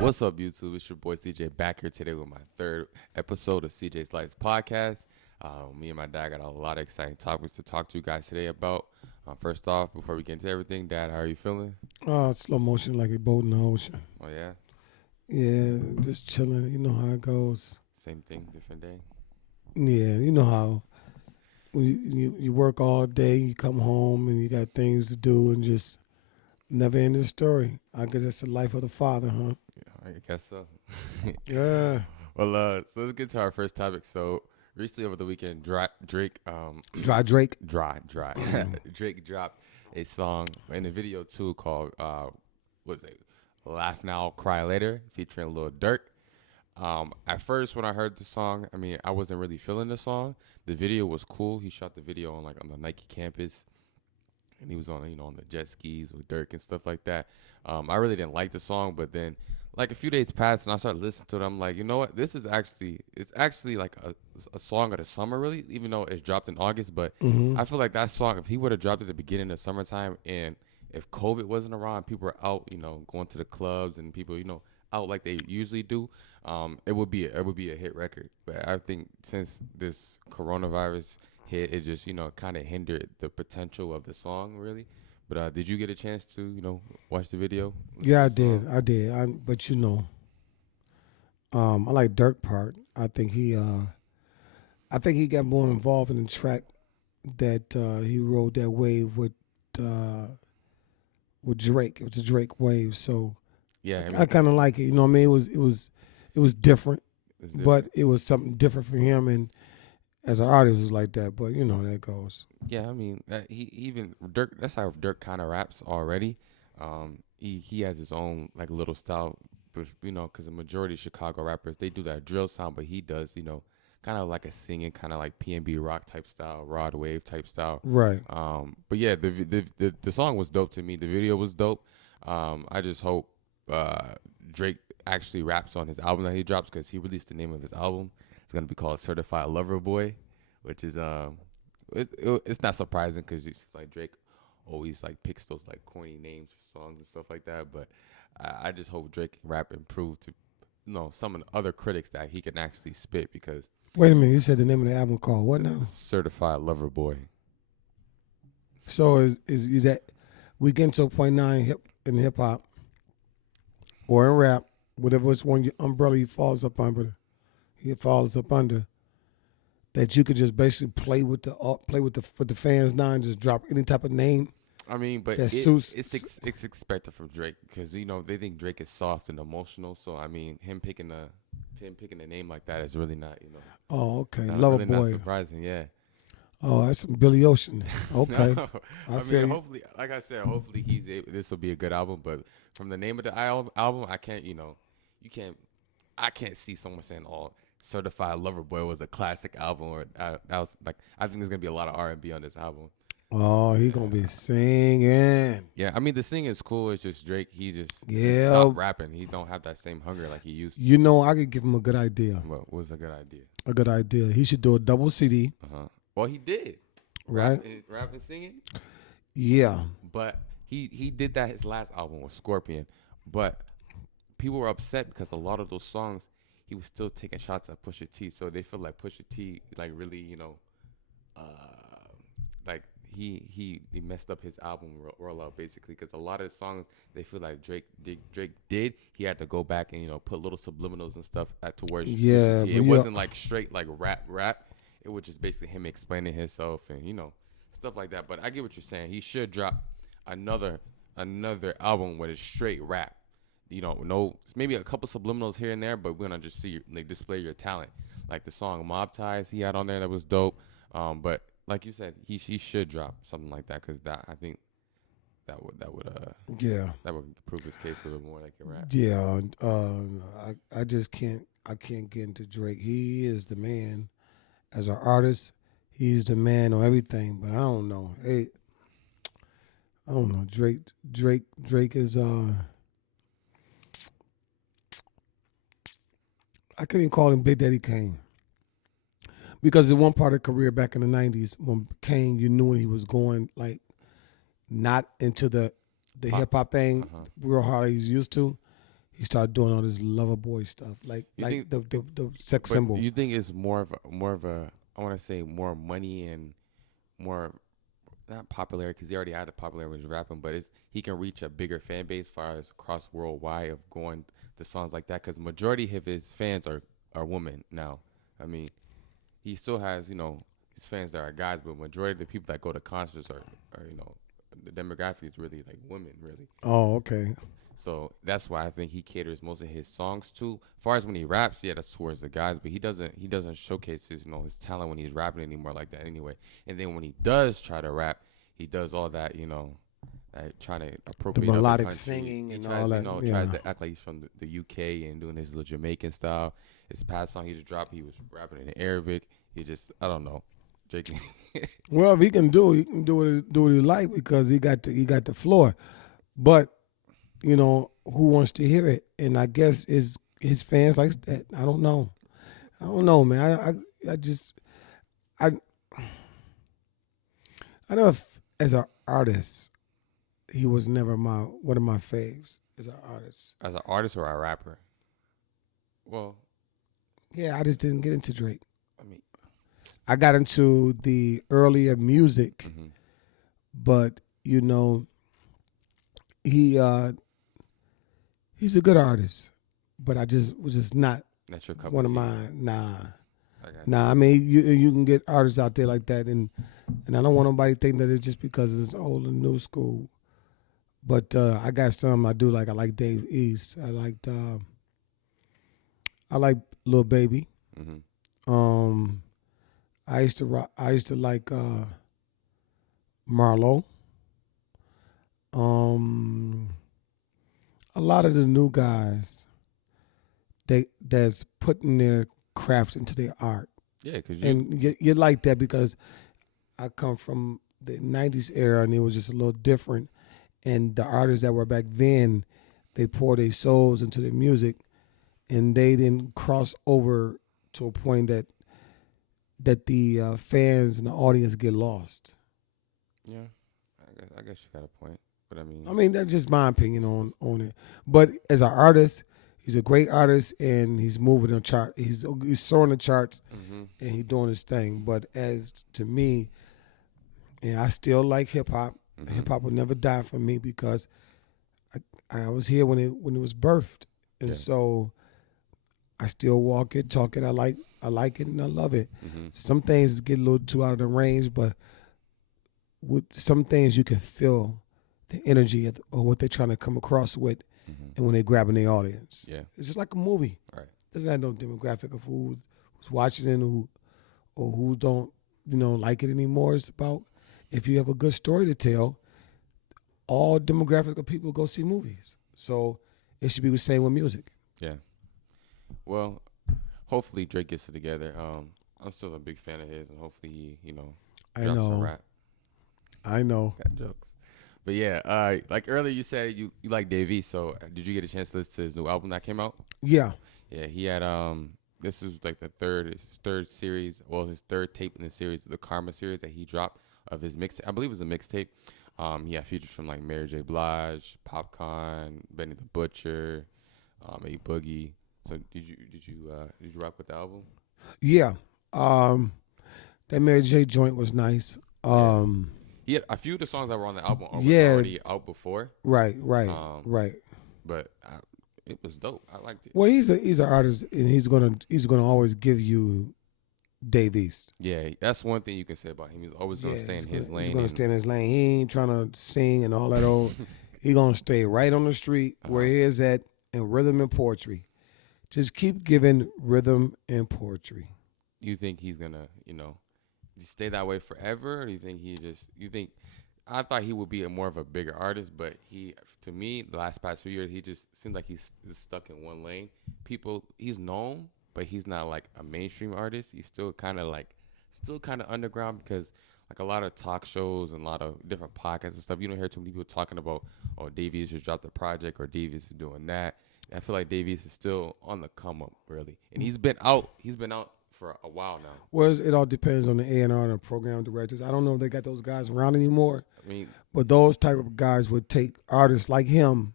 What's up, YouTube? It's your boy CJ back here today with my third episode of CJ's Lights podcast. Me and my dad got a lot of exciting topics to talk to you guys today about. First off, before we get into everything, Dad, how are you feeling? Slow motion like a boat in the ocean. Oh, yeah? Yeah, just chilling. You know how it goes. Same thing, different day? Yeah, you know how when you work all day, you come home and you got things to do and just never end the story. I guess that's the life of the father, huh? Yeah, I guess so. Yeah. Well, so let's get to our first topic. So, recently over the weekend, Drake, Drake. Drake dropped a song in a video too called what's it? Laugh Now, Cry Later, featuring Lil Durk. At first, when I heard the song, I mean, I wasn't really feeling the song. The video was cool. He shot the video on the Nike campus, and he was on on the jet skis with Durk and stuff like that. I really didn't like the song, but then like a few days passed and I started listening to it. I'm like, you know what? It's actually like a song of the summer, really, even though it's dropped in August. But I feel like that song, if he would have dropped it at the beginning of summertime, and if COVID wasn't around, people were out, going to the clubs and people, out like they usually do, it would be a hit record. But I think since this coronavirus hit, it just kind of hindered the potential of the song, really. But did you get a chance to watch the video? Yeah, I did. But I like Durk part. I think he got more involved in the track that he rode that wave with Drake. It was a Drake wave, so Yeah, I kind of like it. You know what I mean? It was different, it's different. but it was something different for him. And as an artist, it was like that. But that goes. Yeah, I mean, he even Dirk. That's how Dirk kind of raps already. He has his own like little style, but because the majority of Chicago rappers they do that drill sound, but he does kind of like a singing, kind of like P&B rock type style, Rod Wave type style. Right. But yeah, the song was dope to me. The video was dope. I just hope Drake actually raps on his album that he drops, because he released the name of his album. It's gonna be called Certified Lover Boy, which is it's not surprising because like Drake always like picks those like corny names for songs and stuff like that. But I just hope Drake can rap and prove to some of the other critics that he can actually spit, because Wait a minute. You said the name of the album called what now? Certified Lover Boy. So is that we getting to a point now in hip hop or in rap, whatever it's one umbrella he falls up under, that you could just basically play with the fans now and just drop any type of name. I mean, but it's expected from Drake, because they think Drake is soft and emotional. So I mean, him picking a name like that is really not Oh, okay, Lover Boy. Not surprising, yeah. Oh, that's some Billy Ocean. Okay, No, I mean, hopefully, like I said, hopefully this will be a good album. But from the name of the album, I can't I can't see someone saying, "Oh, Certified Lover Boy was a classic album," or that was like, I think there's gonna be a lot of R&B on this album. Oh, he's gonna be singing. Yeah, I mean the singing is cool. It's just Drake. He just Yeah. stopped rapping. He don't have that same hunger like he used to. I could give him a good idea. What was a good idea? A good idea. He should do a double CD. Well, he did. Right. Rap and singing. Yeah. But he did that his last album with Scorpion. But people were upset because a lot of those songs he was still taking shots at Pusha T. So they feel like Pusha T like really like he messed up his album rollout basically, because a lot of the songs they feel like Drake did. He had to go back and put little subliminals and stuff towards Pusha T. It wasn't like straight like rap. It was just basically him explaining himself and stuff like that. But I get what you're saying. He should drop another album with a straight rap. No, maybe a couple subliminals here and there, but we're gonna just see display your talent. Like the song Mob Ties he had on there, that was dope. But like you said, he should drop something like that, because I think that would prove his case a little more like a rap. Yeah. I just can't get into Drake. He is the man as an artist. He's the man on everything. But I don't know. Hey, I don't know. Drake is I couldn't even call him Big Daddy Kane. Because in one part of career back in the 90s, when Kane, you knew when he was going like not into the hip hop thing real hard he's used to, he started doing all this lover boy stuff, like You like think, the sex but symbol. you think it's more of a I want to say more money and more not popularity because he already had the popularity with rapping, but it's he can reach a bigger fan base as far as across worldwide of going to songs like that because majority of his fans are women now. I mean, he still has his fans that are guys, but majority of the people that go to concerts are the demographic is really like women really. Oh, okay. So that's why I think he caters most of his songs to. As far as when he raps, yeah, that's towards the guys, but he doesn't showcase his his talent when he's rapping anymore like that anyway. And then when he does try to rap, he does all that trying to The appropriate other melodic countries. singing He and tries all that. tries Yeah. to act like he's from the UK and doing his little Jamaican style. His past song he just dropped, he was rapping in Arabic. He just I don't know, Drake. Well, if he can do it, he can do what he like because he got the floor. But who wants to hear it? And I guess his fans likes that. I don't know. I don't know, man. I just I I know if, as an artist, he was never one of my faves as an artist. As an artist or a rapper. Well, Yeah, I just didn't get into Drake. I mean, I got into the earlier music, mm-hmm. but he he's a good artist, but I just was just not That's your cup one of of tea. mine. Nah. Okay. Nah, I mean you can get artists out there like that, and I don't want nobody to think that it's just because it's old and new school. But I got some I do like. I like Dave East. I like Lil Baby. Mm-hmm. I used to like Marlo. A lot of the new guys that's putting their craft into their art. Yeah, because And you like that because I come from the 90s era and it was just a little different. And the artists that were back then, they poured their souls into their music and they didn't cross over to a point that the fans and the audience get lost. yeah, I guess you got a point. But I mean, that's just my opinion on it. But as an artist, he's a great artist and he's moving the chart. He's soaring the charts mm-hmm. and he's doing his thing. But as to me, and I still like hip hop. Mm-hmm. Hip hop will never die for me because I was here when it was birthed, and so I still walk it, talk it. I like it and I love it. Mm-hmm. Some things get a little too out of the range, but with some things you can feel the energy or what they're trying to come across with, Mm-hmm. and when they're grabbing the audience. Yeah, It's just like a movie. right. Doesn't have no demographic of who's watching it or who don't like it anymore. It's about if you have a good story to tell, all demographic of people go see movies. So it should be the same with music. Yeah. Well, hopefully Drake gets it together. I'm still a big fan of his, and hopefully he I drops know. a rap. I know. Got jokes. But yeah, like earlier you said you like Dave East, so did you get a chance to listen to his new album that came out? Yeah. Yeah, he had this is like his third series, well his third tape in the series, the Karma series that he dropped of his mix. I believe it was a mixtape. He had features from like Mary J. Blige, Popcorn, Benny the Butcher, A Boogie. So did you rock with the album? Yeah. That Mary J joint was nice. He had a few of the songs that were on the album were already out before. Right. Right. But it was dope. I liked it. Well, he's an artist, and he's gonna always give you Dave East. Yeah, that's one thing you can say about him. He's always gonna stay in his lane. He's gonna stay in his lane. He ain't trying to sing and all that old. He gonna stay right on the street where he is at in rhythm and poetry. Just keep giving rhythm and poetry. You think he's gonna, stay that way forever? Or do you think I thought he would be more of a bigger artist, but to me, the past few years, he just seems like he's stuck in one lane. He's known, but he's not like a mainstream artist. He's still kind of underground because like a lot of talk shows and a lot of different podcasts and stuff, you don't hear too many people talking about, oh, Davies just dropped a project or Davies is doing that. And I feel like Davies is still on the come up, really, and he's been out for a while now. Well, it all depends on the A&R and the program directors. I don't know if they got those guys around anymore. I mean, but those type of guys would take artists like him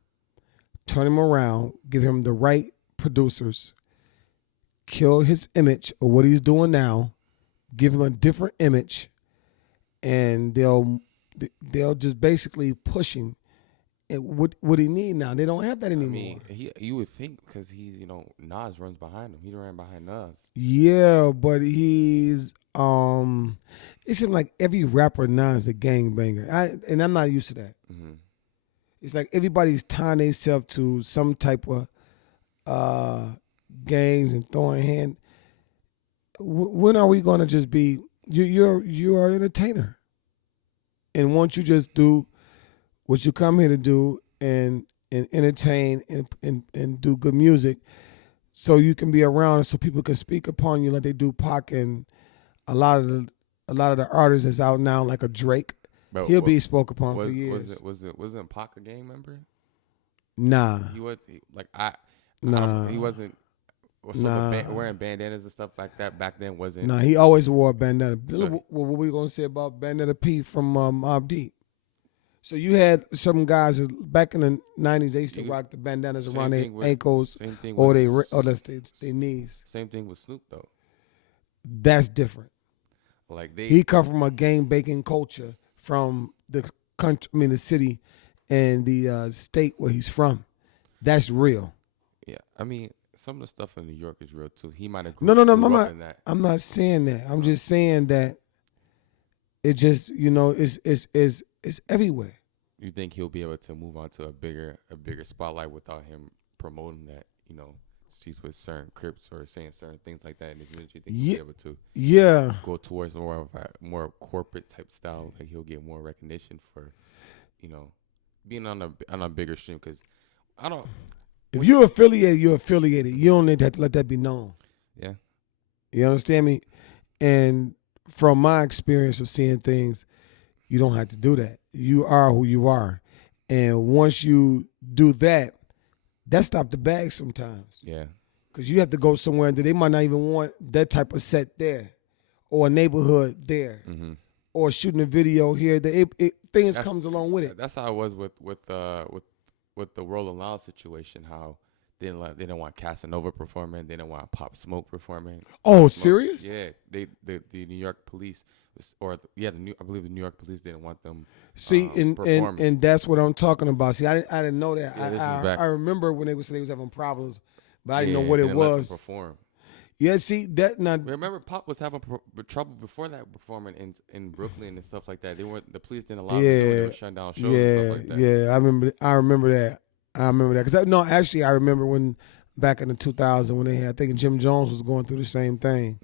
turn him around, give him the right producers, kill his image of what he's doing now, give him a different image, and they'll just basically push him. And what he need now? They don't have that anymore. I mean, you would think because he's Nas runs behind him. He ran behind Nas. Yeah, but he's it seems like every rapper now is a gangbanger. And I'm not used to that. Mm-hmm. It's like everybody's tying themselves to some type of gangs and throwing hand. When are we gonna just be you're an entertainer, and once you just do what you come here to do and entertain and do good music, so you can be around, so people can speak upon you like they do Pac and a lot of the artists that's out now, like a Drake. But He'll be spoke upon for years. Wasn't Pac a gang member? Nah. He was Nah. He wasn't. So Nah. wearing bandanas and stuff like that back then wasn't. Nah, he always wore a bandana. So, What were we gonna say about Bandana P from Mobb Deep? So you had some guys back in the '90s. They used to rock the bandanas around their ankles or their knees. Same thing with Snoop though. That's different. Like he come from a gang baking culture from the country, the city, and the state where he's from. That's real. Yeah, I mean, some of the stuff in New York is real too. He might have No, I'm not saying that. I'm just saying that it just it's everywhere. You think he'll be able to move on to a bigger spotlight without him promoting that? He's with certain Crips or saying certain things like that in his music. You think he'll be able to go towards more of a more corporate type style? Like he'll get more recognition for, being on a bigger stream. Because I don't. If you're affiliated, you're affiliated. You don't need to let that be known. Yeah. You understand me? And from my experience of seeing things, you don't have to do that. You are who you are. And once you do that stops the bag sometimes. Yeah. Because you have to go somewhere that they might not even want that type of set there or a neighborhood there or shooting a video here. Things comes along with it. That's how it was with the Rolling Loud situation, how they didn't want Casanova performing, they didn't want Pop Smoke performing. Oh, serious? Yeah, the New York police I believe the New York police didn't want them. See, and that's what I'm talking about. See, I didn't know that. Yeah, I remember when they was having problems, but I didn't know what it was. Perform. Yeah, see that not. Remember, Pop was having trouble before that performing in Brooklyn and stuff like that. The police didn't allow them to do it. They were shutting down shows and stuff like that. Yeah, I remember that. Because I remember when back in the 2000s when I think Jim Jones was going through the same thing,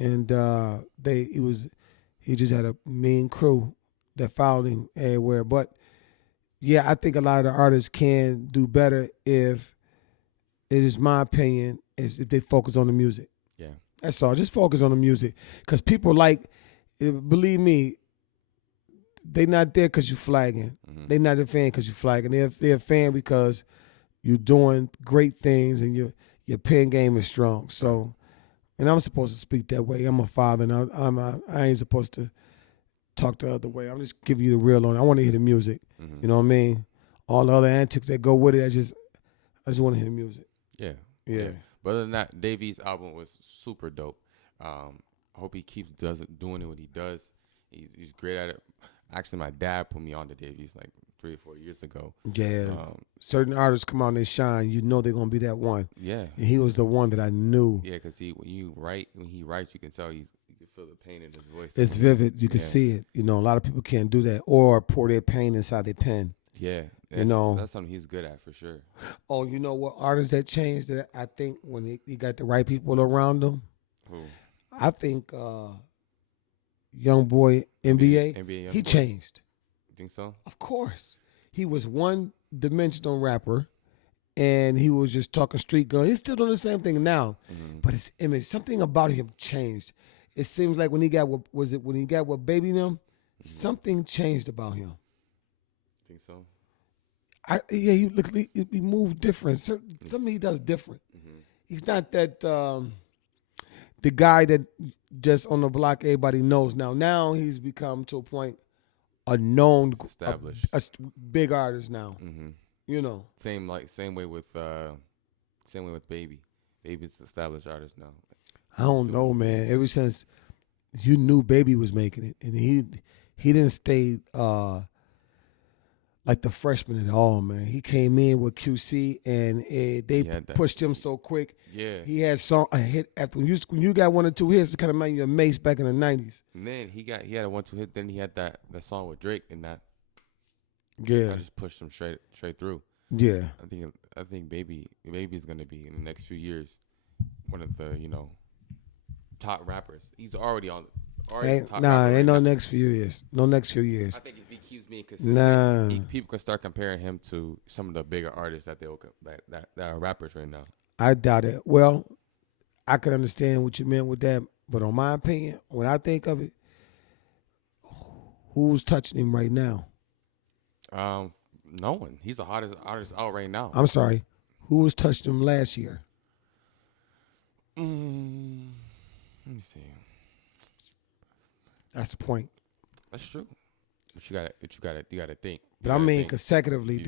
and he just had a mean crew that followed him everywhere. But yeah, I think a lot of the artists can do better if it is my opinion is if they focus on the music. Yeah, that's all. Just focus on the music because people believe me. They not there because you flagging. They not a fan because you flagging. They're a fan because you're doing great things and your pen game is strong. So, and I'm supposed to speak that way. I'm a father, and I ain't supposed to talk the other way. I'm just giving you the real on it. I want to hear the music. You know what I mean? All the other antics that go with it, I just want to hear the music. Yeah. But other than that, Davies' album was super dope. I hope he keeps doing it what he does. He's great at it. Actually, my dad put me on to Davies like 3 or 4 years ago. Yeah. Certain artists come out and they shine. You know they're gonna be that one. Yeah. And he was the one that I knew. Yeah, because when he writes, you can tell you can feel the pain in his voice. It's vivid. You can see it. A lot of people can't do that or pour their pain inside their pen. Yeah. That's something he's good at for sure. Oh, you know what artists that changed that I think when he got the right people around him? Who? I think Young Boy NBA he changed. You think so? Of course. He was one-dimensional rapper, and he was just talking street gun. He's still doing the same thing now, but his image, something about him changed. It seems like when he got with Baby them, something changed about him. Think so? He moved different. Something he does different. He's not that the guy that just on the block everybody knows now. Now he's become to a point a known, established, a big artist now. You know. Same way with Baby. Baby's an established artist now. I don't know, man. Ever since you knew Baby was making it, and he didn't stay like the freshman at all, man. He came in with QC, and they pushed him so quick. Yeah, he had a hit after when you got 1 or 2 hits. It kind of made you a Mace back in the '90s. And then he had a 1-2 hit. Then he had that song with Drake, and that just pushed him straight through. Yeah, I think Baby's gonna be in the next few years one of the top rappers. He's already on. Ain't no next few years. No next few years. I think if he keeps being consistent, people can start comparing him to some of the bigger artists that are rappers right now. I doubt it. Well, I could understand what you meant with that, but on my opinion, when I think of it, who's touching him right now? No one. He's the hottest artist out right now. I'm sorry. Who was touching him last year? Let me see. That's the point. That's true. But you gotta think. But I mean, consecutively,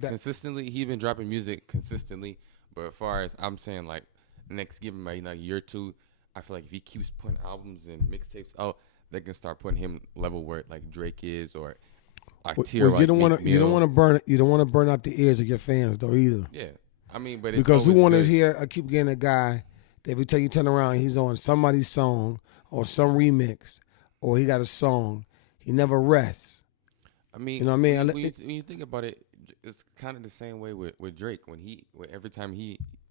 consistently, he's been dropping music consistently. But as far as I'm saying, like next, give him a year or two, I feel like if he keeps putting albums and mixtapes out, they can start putting him level where like Drake is or you don't want to burn out the ears of your fans though either. Yeah, I mean, but because who want to hear? I keep getting a guy that every time you turn around, he's on somebody's song or some remix, or he got a song. He never rests. I mean, you know what I mean? When you think about it, it's kind of the same way with Drake.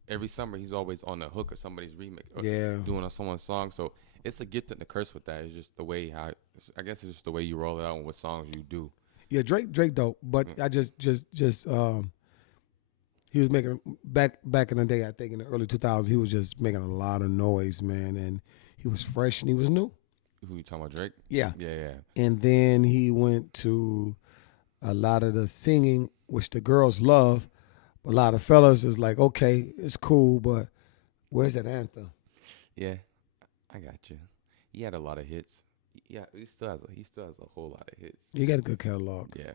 Every summer he's always on the hook of somebody's remix or doing someone's song. So it's a gift and a curse with that. It's just the way it's just the way you roll it out and what songs you do. Yeah, Drake dope, but I just he was making back in the day. I think in the early 2000s, he was just making a lot of noise, man, and he was fresh and he was new. Who you talking about, Drake? Yeah. Yeah. And then he went to a lot of the singing, which the girls love. But a lot of fellas is like, okay, it's cool, but where's that anthem? Yeah, I got you. He had a lot of hits. Yeah, he still has a whole lot of hits. You got a good catalog. Yeah,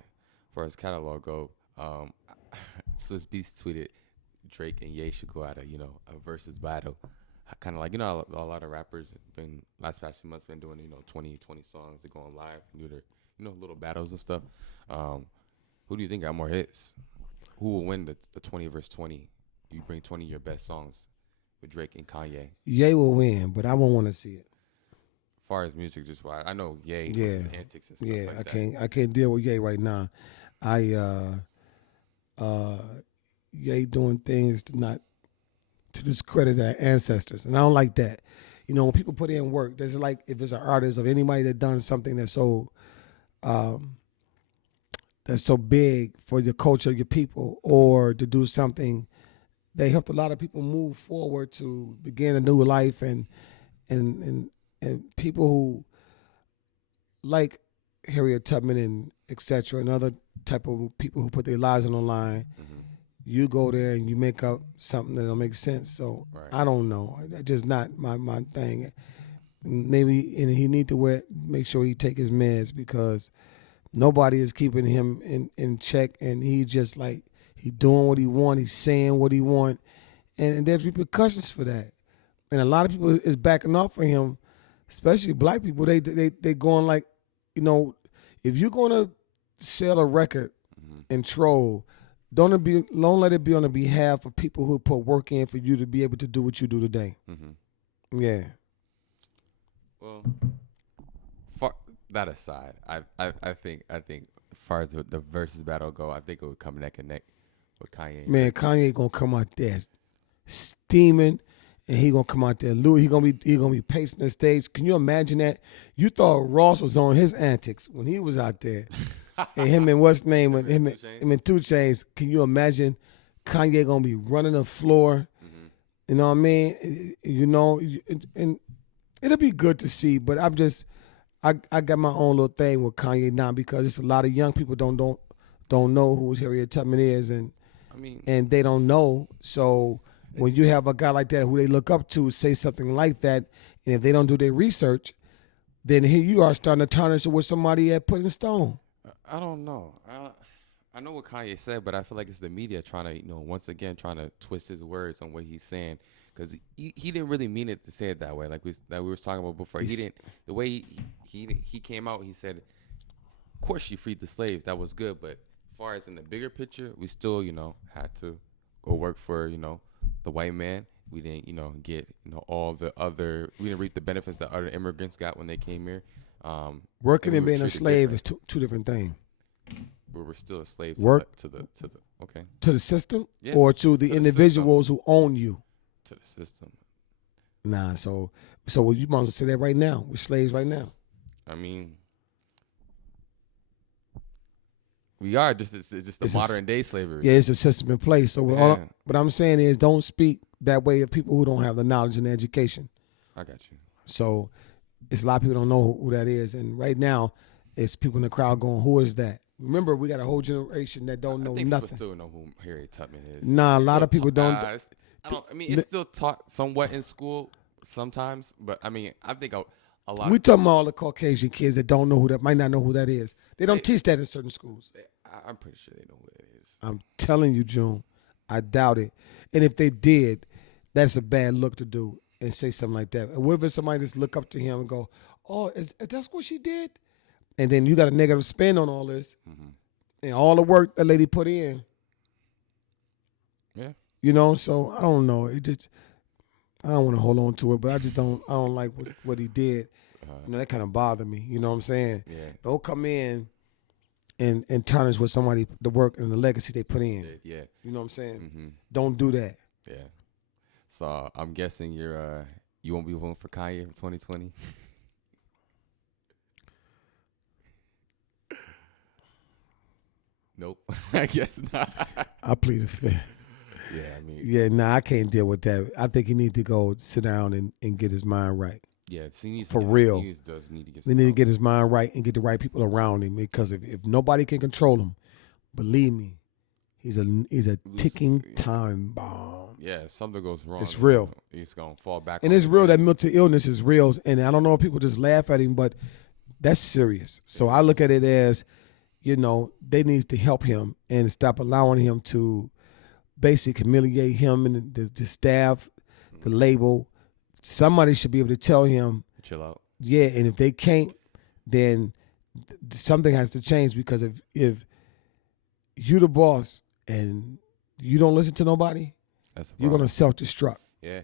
for his catalog go, Swiss Beats tweeted Drake and Ye should go at a versus battle. Kind of like a lot of rappers last past few months been doing 20 songs. They're going live and do their little battles and stuff. Who do you think got more hits? Who will win the 20 versus 20? You bring 20 of your best songs with Drake and Kanye. Ye will win, but I won't want to see it. As far as music, just why I know Ye his antics and stuff like that. I can't deal with Ye right now. Ye doing things to discredit our ancestors, and I don't like that. When people put in work, there's like if it's an artist or anybody that done something that's so big for the culture of your people, or to do something, they helped a lot of people move forward to begin a new life, and people who like Harriet Tubman and etc. and other type of people who put their lives on the line. Mm-hmm. You go there and you make up something that don't make sense. So right. I don't know. That's just not my thing. Maybe he need to make sure he take his meds, because nobody is keeping him in check, and he just like he doing what he want. He's saying what he want, and there's repercussions for that. And a lot of people is backing off for him, especially black people. They going like, if you're gonna sell a record and troll, don't let it be on the behalf of people who put work in for you to be able to do what you do today. Mm-hmm. Yeah. Well, that aside, I think as far as the versus battle go, I think it would come neck and neck with Kanye. Man, Kanye gonna come out there steaming, and he gonna come out there. He gonna be pacing the stage. Can you imagine that? You thought Ross was on his antics when he was out there. And him and what's name? Him and 2 Chainz. Can you imagine Kanye gonna be running the floor? Mm-hmm. You know what I mean? And it'll be good to see. But I got my own little thing with Kanye now, because it's a lot of young people don't know who Harriet Tubman is, and they don't know. So when you have a guy like that who they look up to say something like that, and if they don't do their research, then here you are starting to tarnish it with somebody at put in stone. I don't know. I know what Kanye said, but I feel like it's the media trying to, once again trying to twist his words on what he's saying, because he didn't really mean it to say it that way. Like we were talking about before. He didn't. The way he came out, he said, "Of course, she freed the slaves. That was good, but as far as in the bigger picture, we still, had to go work for, the white man. We didn't, get, all the other. We didn't reap the benefits that other immigrants got when they came here. Working and we were being a treated slave different. is two different things. We were still slaves Work to the okay. to the system Yeah, or to the to the individuals who own you. To the system. Nah, so you might as well say that right now. We're slaves right now. I mean, we are just it's just the It's a modern day slavery. Yeah, it's a system in place. So Yeah. what I'm saying is, don't speak that way of people who don't have the knowledge and the education. I got you. So it's a lot of people don't know who that is, and right now, it's people in the crowd going, "Who is that?" Remember, we got a whole generation that don't know I think nothing. people still know who Harriet Tubman is. Nah, a It's lot still of people don't. I mean, it's still taught somewhat in school sometimes, but I mean, I think a lot. We talking about all the Caucasian kids that don't know who that might not know who that is. They don't They- teach that in certain schools. I'm pretty sure they know who it is. I'm telling you, June, I doubt it. And if they did, that's a bad look to do and say something like that. And what if somebody just look up to him and go, "Oh, that's what she did?" And then you got a negative spin on all this, and all the work that lady put in. Yeah. So I don't know. I don't want to hold on to it, but I don't like what he did. That kind of bothered me. You know what I'm saying? Yeah. Don't come in and tarnish with somebody the work and the legacy they put in. Yeah. You know what I'm saying? Mm-hmm. Don't do that. Yeah. So I'm guessing you won't be voting for Kanye for 2020. Nope. I guess not. I plead the fifth. Yeah, I mean. Yeah, nah, I can't deal with that. I think he need to go sit down and get his mind right. Yeah, so he needs For to real. He does need to get. They need to get his mind right and get the right people around him, because if nobody can control him, believe me, he's a ticking time bomb. Yeah, if something goes wrong, It's real. He's gonna fall back. And on it's his real. head. That mental illness is real. And I don't know if people just laugh at him, but that's serious. So I look at it as, they need to help him and stop allowing him to basically humiliate him and the staff, the label. Somebody should be able to tell him, Chill out. yeah, and if they can't, then something has to change, because if you the boss and you don't listen to nobody, you're going to self-destruct. Yeah.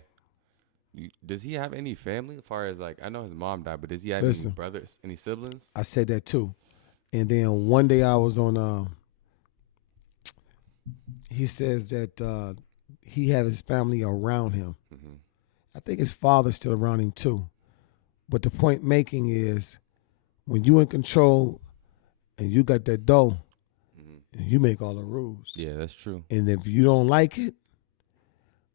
Does he have any family? As far as I know his mom died, but does he have Listen. any brothers, any siblings? I said that too. And then one day I was on, he says that he has his family around him. Mm-hmm. I think his father's still around him too. But the point making is, when you in control and you got that dough, you make all the rules. Yeah, that's true. And if you don't like it,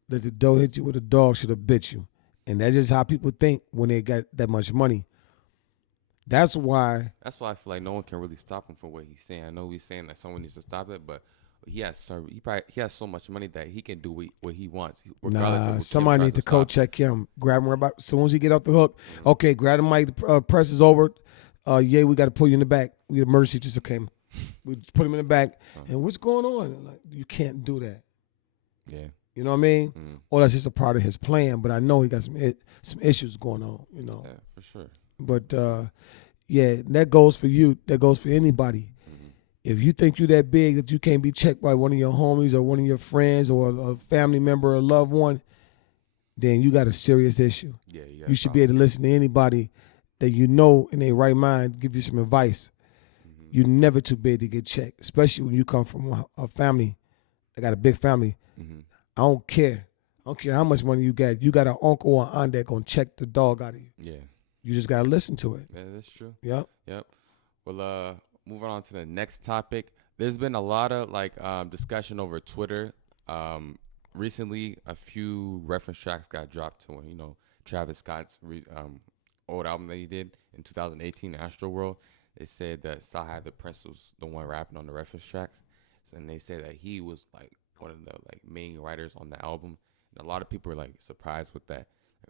let the dough hit you where the dog should have bit you. And that's just how people think when they got that much money. That's why I feel like no one can really stop him from what he's saying. I know he's saying that someone needs to stop it, but he has so much money that he can do what he wants, regardless of what somebody needs to stop him. co-check him. Grab him right about as soon as he get off the hook. Okay, grab the mic. Press is over. Yeah, we got to pull you in the back. We get emergency. Just okay. We just put him in the back. And what's going on? Like, you can't do that. Yeah. You know what I mean? Mm-hmm. Or that's just a part of his plan. But I know he got some issues going on. Yeah, for sure. But yeah, that goes for you. That goes for anybody. If you think you're that big that you can't be checked by one of your homies or one of your friends or a family member or a loved one, then you got a serious issue. Yeah, you should be able to listen to anybody that you know in their right mind, give you some advice. You're never too big to get checked, especially when you come from a family that got a big family. I don't care. I don't care how much money you got. You got an uncle or aunt that gonna check the dog out of you. Yeah. You just gotta listen to it. Yeah, that's true. Yep. Well, moving on to the next topic. There's been a lot of discussion over Twitter. Recently, a few reference tracks got dropped to Travis Scott's old album that he did in 2018, Astro World. They said that Sahai the Prince was the one rapping on the reference tracks, and they said that he was one of the main writers on the album. And a lot of people were surprised with that.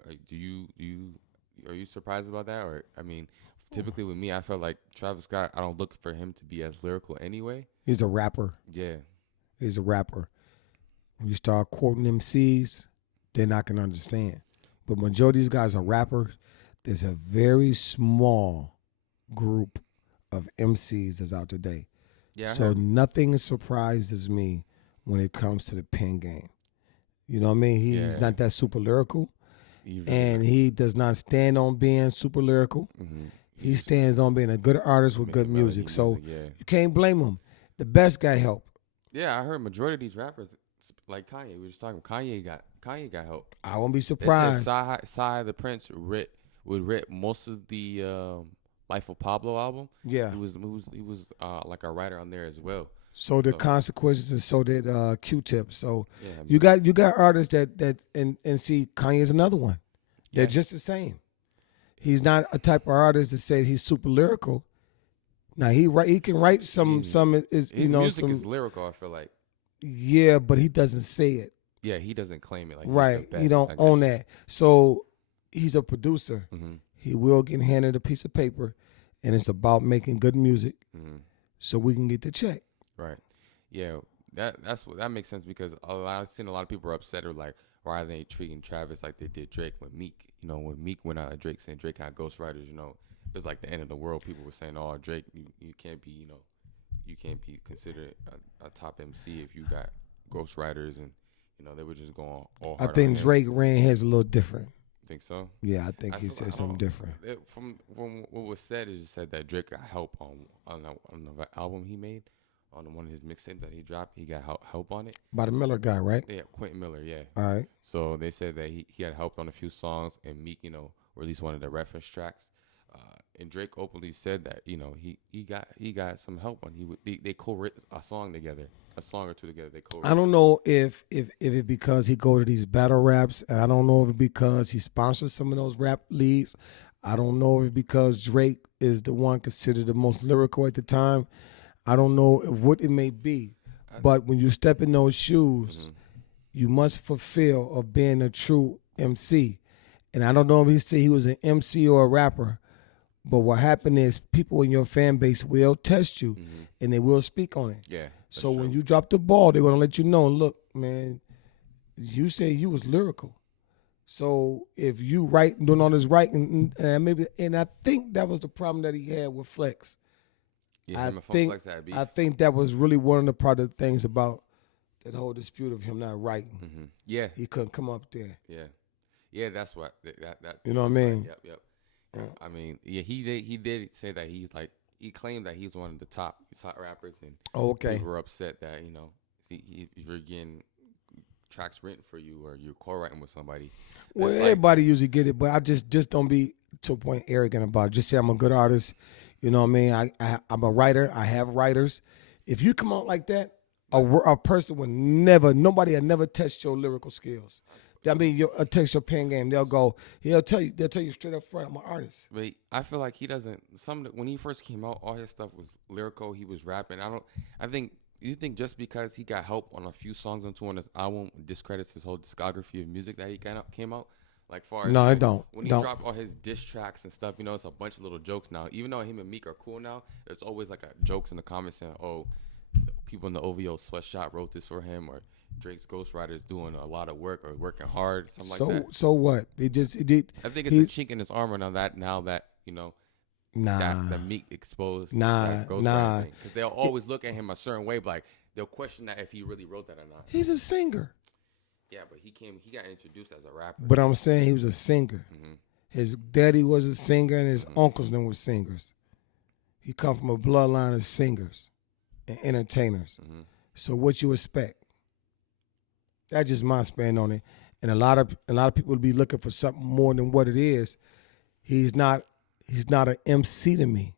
Are you surprised about that? Or I mean, typically with me, I felt like Travis Scott, I don't look for him to be as lyrical anyway. He's a rapper. Yeah. He's a rapper. When you start quoting MCs, they're not going to understand. But majority of these guys are rappers. There's a very small group of MCs that's out today. Yeah. So nothing surprises me when it comes to the pen game. You know what I mean? He's not that super lyrical. And he does not stand on being super lyrical. Mm-hmm. He stands on being a good artist with good music. So you can't blame him. The best got help. Yeah, I heard majority of these rappers, like Kanye, we were just talking. Kanye got help. I won't be surprised. They said Psy the Prince would rip most of the Life of Pablo album. Yeah, he was like a writer on there as well. So the consequences, and so did Q-Tip. So yeah, you got artists that and see Kanye's another one. They're just the same. He's not a type of artist that says he's super lyrical. Now he can write some his some music is lyrical. I feel like. Yeah, but he doesn't say it. Yeah, he doesn't claim it. Like right, he don't own that. So he's a producer. Mm-hmm. He will get handed a piece of paper, and it's about making good music, so we can get the check. Right. Yeah, that makes sense because I've seen a lot of people are upset or like, why are they treating Travis like they did Drake when Meek? You know, when Meek went out, Drake saying Drake had ghostwriters. You know, it was like the end of the world. People were saying, "Oh, Drake, you can't be, you can't be considered a top MC if you got ghostwriters," and they were just going all hard. I think Drake ran his a little different. Think so? Yeah, I think he said something different. From what was said, it just said that Drake got help on the album he made. On one of his mixtapes that he dropped, he got help on it. By the Miller guy, right? Yeah, Quentin Miller, yeah. All right. So they said that he had helped on a few songs, and Meek, released one of the reference tracks. And Drake openly said that, he got some help on. They co-wrote a song together, a song or two together. They co-wrote. I don't know if it because he go to these battle raps, and I don't know if it because he sponsors some of those rap leagues. I don't know if it because Drake is the one considered the most lyrical at the time. I don't know what it may be, but when you step in those shoes, you must fulfill of being a true MC. And I don't know if he said he was an MC or a rapper, but what happened is people in your fan base will test you, and they will speak on it. Yeah. So when you drop the ball, they're gonna let you know. Look, man, you say you was lyrical. So if you doing all this writing, and I think that was the problem that he had with Flex. Yeah, I think that was really one of the part of the things about that whole dispute of him not writing. Mm-hmm. Yeah, he couldn't come up there. Yeah, that's what that. You know what I mean? Right. Yep. Yeah. I mean, yeah, he did say that he claimed that he's one of the top rappers, and people were upset that if you're getting tracks written for you or you're co-writing with somebody. Well, everybody usually get it, but I just don't be to a point arrogant about it. Just say I'm a good artist. You know what I mean? I'm a writer. I have writers. If you come out like that, a person would nobody will never test your lyrical skills. I mean, you'll test your pen game. They'll tell you straight up front, I'm an artist. But I feel like he doesn't. When he first came out, all his stuff was lyrical. He was rapping. You think just because he got help on a few songs on his album discredits his whole discography of music that he came out? Like far as I don't. When he dropped all his diss tracks and stuff, it's a bunch of little jokes now. Even though him and Meek are cool now, there's always like jokes in the comments saying, "Oh, people in the OVO sweatshop wrote this for him," or Drake's ghostwriter's doing a lot of work or working hard, something like that. So what? He did. I think it's a chink in his armor now that that Meek exposed that ghostwriting thing. Because they'll always look at him a certain way, but like they'll question that if he really wrote that or not. He's a singer. Yeah, but he got introduced as a rapper. But I'm saying he was a singer. Mm-hmm. His daddy was a singer, and his uncles then were singers. He come from a bloodline of singers and entertainers. Mm-hmm. So what you expect? That's just my spin on it. And a lot of people will be looking for something more than what it is. He's not an MC to me.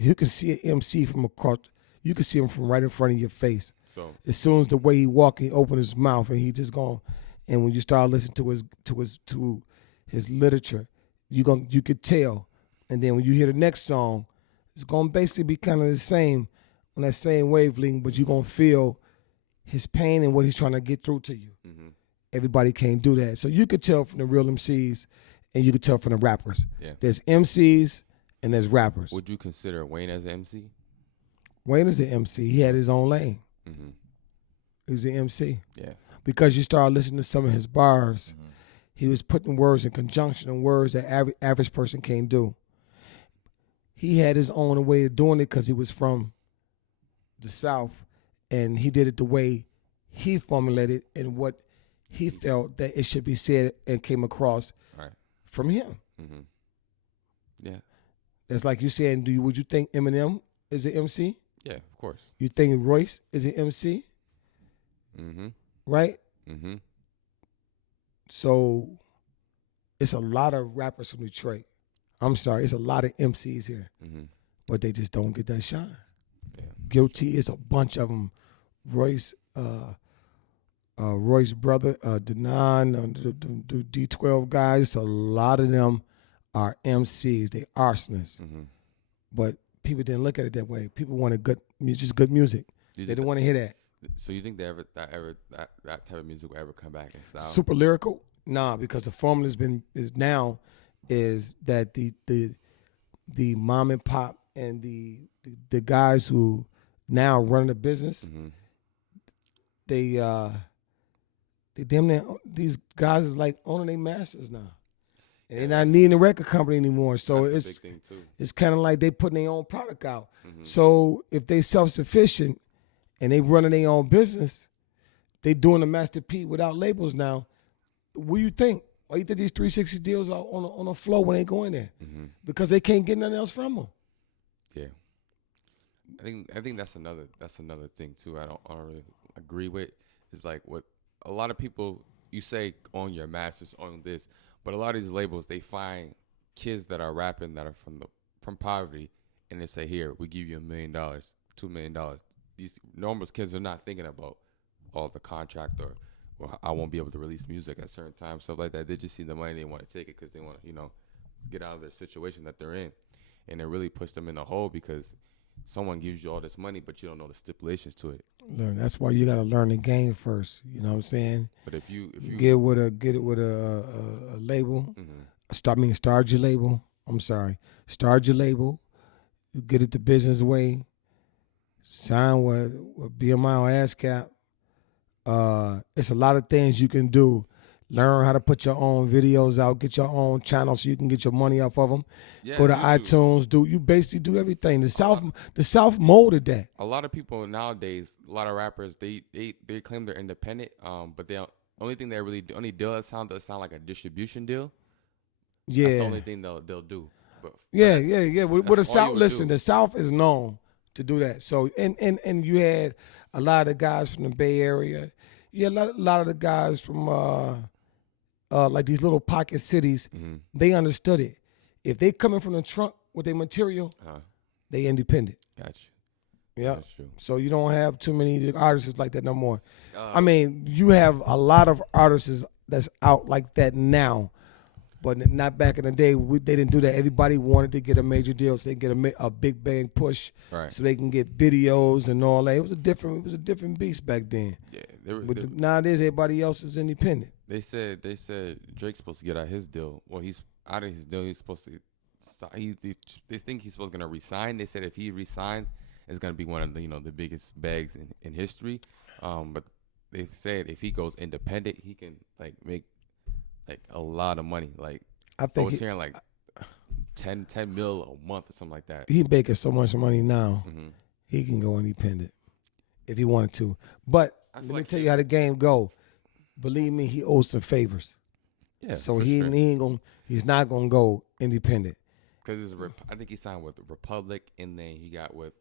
You can see an MC from across. You can see him from right in front of your face. So as soon as the way he walk, he open his mouth and he just gone. And when you start listening to his literature, you could tell. And then when you hear the next song, it's gonna basically be kind of the same on that same wavelength, but you're gonna feel his pain and what he's trying to get through to you. Mm-hmm. Everybody can't do that. So you could tell from the real MCs and you could tell from the rappers. Yeah. There's MCs and there's rappers. Would you consider Wayne as an MC? Wayne is an MC. He had his own lane. Mm-hmm. He's an MC. Yeah. Because you start listening to some of his bars, he was putting words in conjunction and words that average person can't do. He had his own way of doing it because he was from the South, and he did it the way he formulated and what he felt that it should be said and came across from him. Mm-hmm. Yeah. It's like you saying, would you think Eminem is an MC? Yeah, of course. You think Royce is an MC? Mm-hmm. Right? Mm-hmm. So it's a lot of rappers from Detroit. I'm sorry, it's a lot of MCs here, but they just don't get that shine. Yeah. Guilty is a bunch of them. Royce brother, Denon, the D12 guys, a lot of them are MCs. They arsonists. Mm-hmm. But people didn't look at it that way. People wanted just good music. They didn't want to hear that. So you think that type of music will ever come back in style? Super lyrical? Nah, because the formula is that the mom and pop and the guys who now run the business, they damn near, these guys is like owning their masters now. And they're not needing a record company anymore. So that's a big thing too. It's kind of like they putting their own product out. So if they self-sufficient and they running their own business, they doing a Master P without labels now. What do you think? Why you think these 360 deals are on a flow when they go in there? Because they can't get nothing else from them. Yeah, I think that's another thing too. I don't really agree with. Is like what a lot of people, you say on your masters on this, but a lot of these labels, they find kids that are rapping that are from poverty, and they say, here, we give you $1 million, $2 million. These normal kids are not thinking about the contract or I won't be able to release music at certain times, stuff like that. They just see the money, they want to take it because they want to, get out of their situation that they're in. And it really puts them in a hole because someone gives you all this money, but you don't know the stipulations to it. That's why you got to learn the game first. You know what I'm saying? But if you get it with a label, start your label. I'm sorry, start your label. You get it the business way. Sign with BMI or ASCAP. It's a lot of things you can do. Learn how to put your own videos out, get your own channel so you can get your money off of them. Yeah, go to iTunes. You basically do everything. The South molded that. A lot of people nowadays, a lot of rappers, they claim they're independent, but the only thing they really do, only deal that sound like a distribution deal. Yeah, that's the only thing they'll do. But yeah. With the South, listen, the South is known to do that. So and you had a lot of the guys from the Bay Area. Yeah, a lot of the guys from like these little pocket cities, they understood it. If they coming from the trunk with their material, they independent. Gotcha. Yeah, that's true. So you don't have too many artists like that no more. I mean, you have a lot of artists that's out like that now, but not back in the day. They didn't do that. Everybody wanted to get a major deal, so they get a big bang push, so they can get videos and all that. It was a different beast back then. Yeah, nowadays everybody else is independent. They said Drake's supposed to get out his deal. Well, he's out of his deal. He's supposed to. They think he's supposed to resign. They said if he resigns, it's gonna be one of the biggest bags in history. But they said if he goes independent, he can make a lot of money. I was hearing 10 mil a month or something like that. He making so much money now. He can go independent if he wanted to. But let me tell you how the game go. Believe me, he owes some favors. Yeah. So he's not gonna go independent. Because I think he signed with Republic, and then he got with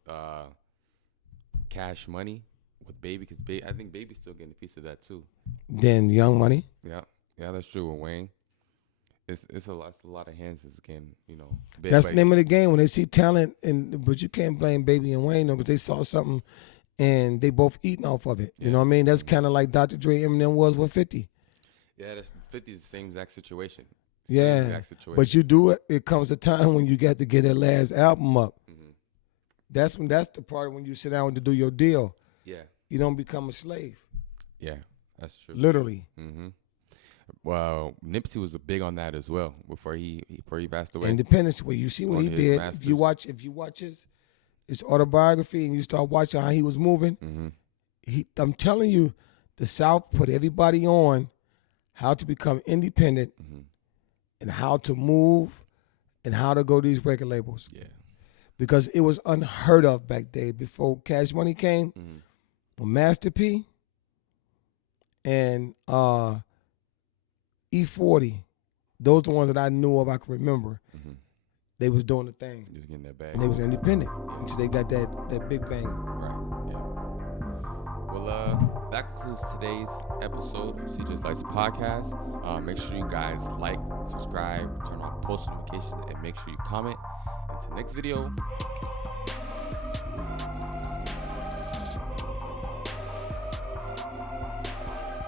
Cash Money with Baby. Because I think Baby's still getting a piece of that too. Then Young Money. Yeah, that's true. With Wayne, it's a lot of hands is getting That's the name of the game. When they see talent, but you can't blame Baby and Wayne because they saw something. And they both eating off of it. You know what I mean? That's kind of like Dr. Dre, Eminem was with 50. Yeah, 50 is the same exact situation. But you do it. It comes a time when you got to get that last album up. That's the part when you sit down to do your deal. Yeah. You don't become a slave. Yeah, that's true. Literally. Well, Nipsey was big on that as well before he passed away. Independence. Well, you see what On he his did. masters. If you watch his autobiography and you start watching how he was moving, I'm telling you, the South put everybody on how to become independent and how to move and how to go to these record labels. Yeah. Because it was unheard of back then before Cash Money came. When Master P and E40, those are the ones that I knew of, I can remember. They was doing the thing. Just getting that bag. And they was independent until they got that big bang. Right, yeah. Well, that concludes today's episode of CJ's Lights Podcast. Make sure you guys like, subscribe, turn on post notifications, and make sure you comment. Until next video,